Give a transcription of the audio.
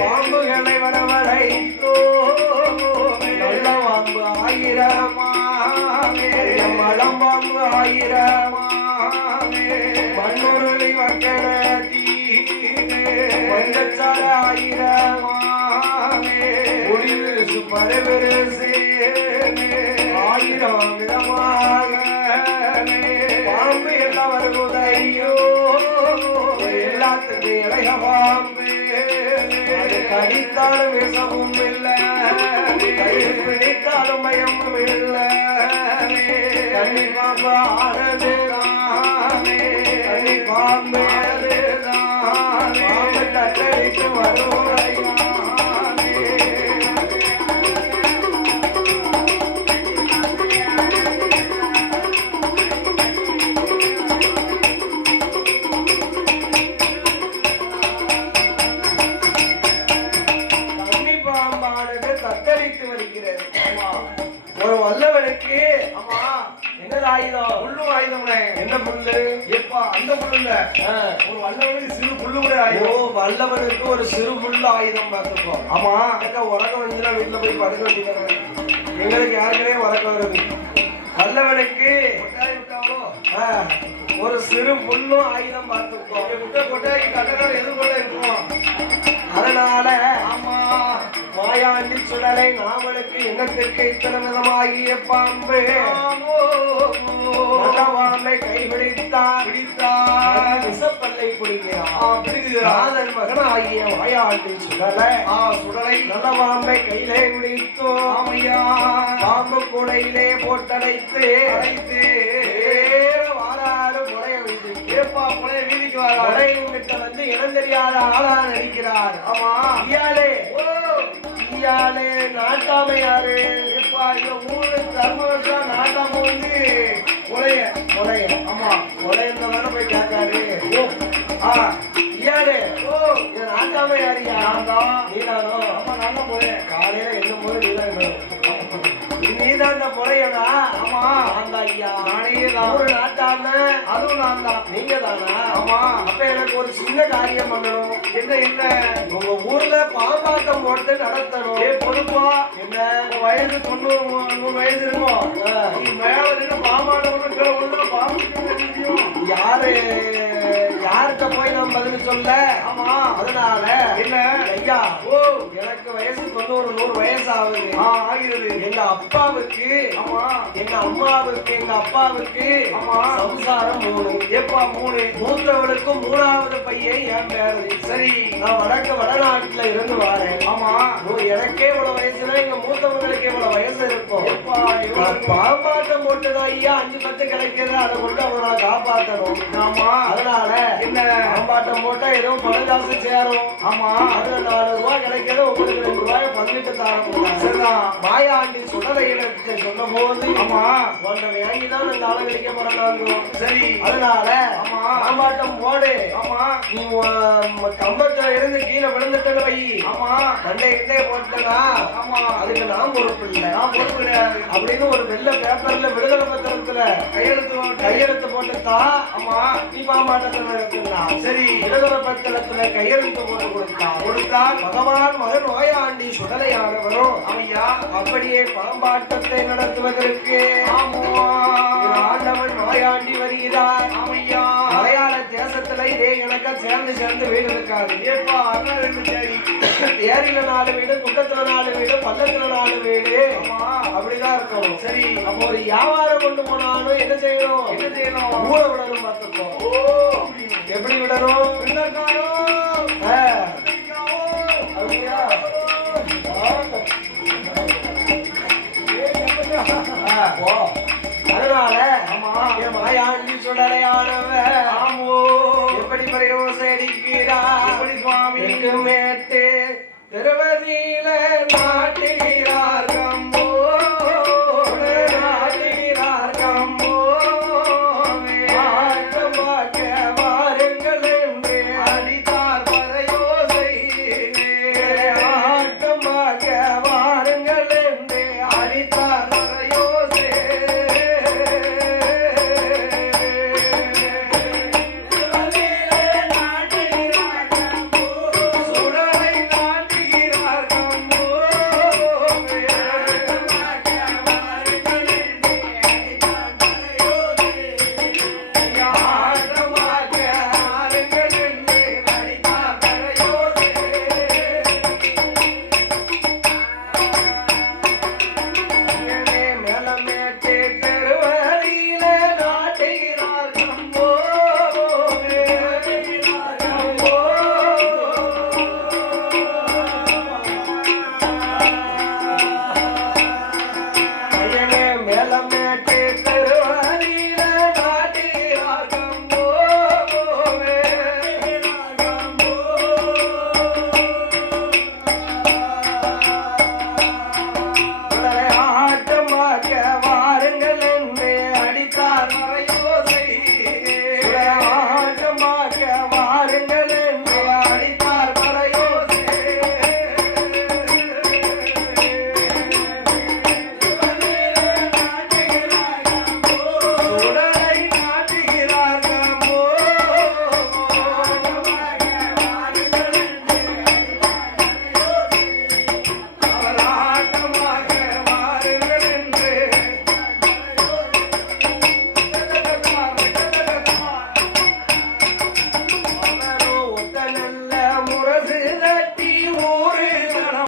பாம்புகளை வரவழைத்தோ நல்ல பாம்பு ஆயிரமாமே மலம்பாம்பு ஆயிரமாமே மண்ணுருளி வக்கணி மஞ்சச்சார ஆயிரமாமே ஒளிவிருசு பரவிருசு ஆயிரம் விதமாக பாம்பு எல்லாம் வருவதையோ எல்லாத்துக்கு இளைய பாம்பு கடித்தாலும் விஷமும் இல்லை பிடித்தாலும் பயமும் இல்லை கண்ணி பாம்பு ஆனதுதானே கண்ணி பாம்பு பாம்பு தட்டடித்து வருவாயா ஒரு வல்லவனுக்கு ஆமா என்ன ஆயுதம் புல்லு ஆயுதம் என்ன புல்லு எப்பா அந்த புல்லுல ஒரு வல்லவனுக்கு சிறு புல்லு கூட ஆயுதம் வல்லவனுக்கு ஒரு சிறு புல்லு ஆயுதம் பார்த்துக்கோ ஆமா உறக்கம் வந்துச்சுன்னா வீட்டுல போய் படுக்க வேண்டியது எங்களுக்கு யாருக்கே உறக்கம் வருது வல்லவனுக்கு ஒரு சிறு புல்லும் ஆயுதம் பார்த்துக்கோ முட்டை கொட்டாய்க்கு கட்டணம் எது போல இருக்கும் அதனால ஆமா மாயாண்டி சுடலை நாமளுக்கு எண்ணத்திற்கு இத்தனை விதமாகிய பாம்பு பாம்பை கைபிடித்தார் விசப்பல்லை பிடிக்கிறான் மகன் ஆகிய மாயாண்டி சுடலை நல்ல பாம்பை கையிலே பிடித்தோ பாம்பு கூடையிலே போட்டடைத்து வாராறு முறைய வைத்து கேப்பா முறைய வீதிக்கு வர வந்து இடம் தெரியாத ஆளா நடிக்கிறார் ஆமா இயாலே நாட்டாம யாரு எப்பா இந்த ஊரு தர்மவர்ஷா நாட்டாம வந்து கொலைய ஆமா கொலைன்னு தானே போய் கேட்காரு இயாலே இது நாட்டாம யாருயா நீதானோ ஆமா நான் தான் போறேன் காலையில என்ன போது நீதான் இந்த முறையடா ஆமா அந்த ஐயா நானே தான் ஒரு நாட்டாம அதுவும் நான் தான் நீங்க தானா ஆமா அப்ப எனக்கு ஒரு சின்ன காரியம் பண்ணணும் என்ன உங்க ஊர்ல பாம்பாட்டம் போட்டு நடத்தணும் பொதுப்பா என்ன வயது 90 வயது இருக்கும் நீ மேல இருந்து பாம்பாட்டம் யார்கிட்ட போய் நம்ம பதில் சொல்ல ஆமா அதனால என்ன ஐயா எனக்கு வயசு 90 வயசு ஆகுது ஆகிறது எங்க அப்பாவுக்கு ஆமா எங்க அம்மாவுக்கு எங்க அப்பாவுக்கு ஆமா சம்சாரம் 3 எப்பா 3 மூத்தவளுக்கும் 3வது பையன் என் பேரு சரி நான் வடநாட்டுல இருந்து வரேன் ஆமா எனக்கே இவ்வளவு வயசுல எங்க மூத்தவங்களுக்கு இவ்வளவு வயசு இருக்கும் பாம்பாட்டம் போட்டுதான் ஐயா 5-10 கிடைக்கிறது அதை கொண்டு அவங்கள காப்பாற்றணும் ஆமா அதனால என்ன பாம்பாட்டம் போட்டா ஏதோ பணக்காசு சேரும் ஆமா அதுல 4 ரூபாய் கிடைக்கிறது உங்களுக்கு 2 ரூபாய் 18 தாரம் சரிதான் மாயாண்டி சுடலை இலக்கு சொன்ன போது ஆமா உன்னை வாங்கிதான் நாங்க அலங்கரிக்க போறாங்க சரி அதனால ஆமா பாம்பாட்டம் போடு ஆமா நீ கம்பத்துல இருந்து கீழே விழுந்துட்டு வை ஆமா மண்டை போட்டனா ஆமா அதுக்கு நான் பொறுப்பு இல்லை நான் பொறுப்பு கிடையாது அப்படின்னு ஒரு வெள்ளை பேப்பர்ல விடுதலை பத்திரத்துல கையெழுத்து போட்டுட்டா ஆமா நீ பாம்பாட்டத்துல இருக்குன்னா சரி விடுதலை பத்திரத்துல கையெழுத்து போட்டு கொடுத்தா பகவான் மகன் நோயாண்டி சுடலையானவரும் ஐயா அப்படியே பாம்பாட்டத்தை நடத்துவதற்கு ஆண்டவன் நோயாண்டி வருகிறார் ஐயா மலையாள தேசத்துல இதே எனக்கு சேர்ந்து வீடு இருக்காது ஏப்பா அண்ணா 2 தேரி தேரியில 4 வீடு குட்டத்துல 4 வீடு பள்ளத்துல 4 வீடு அப்படிதான் இருக்கும் சரி அப்போ ஒரு வியாபாரம் கொண்டு போனாலும் என்ன செய்யணும் ஊரை விடணும் பார்த்துக்கோ எப்படி விடணும் அப்படியா அதனால ஆமா என் மாயாண்டி சுடலையானவ ஆமோ எப்படி பிரயோசரிக்கிறார் எப்படி சுவாமி மேட்டு திருவதியில